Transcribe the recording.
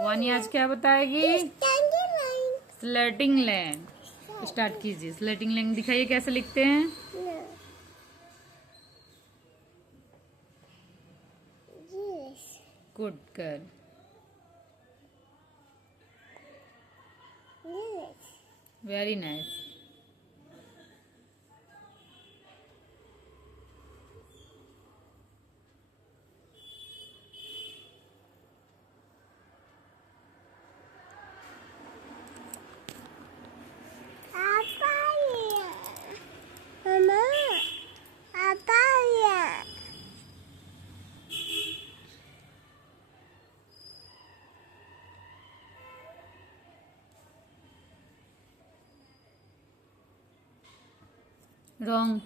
वानी आज क्या बताएगी? स्लेटिंग लैंड। स्टार्ट कीजिए। स्लेटिंग लैंड दिखाइए कैसे लिखते हैं। Good girl. Very nice. Wrong.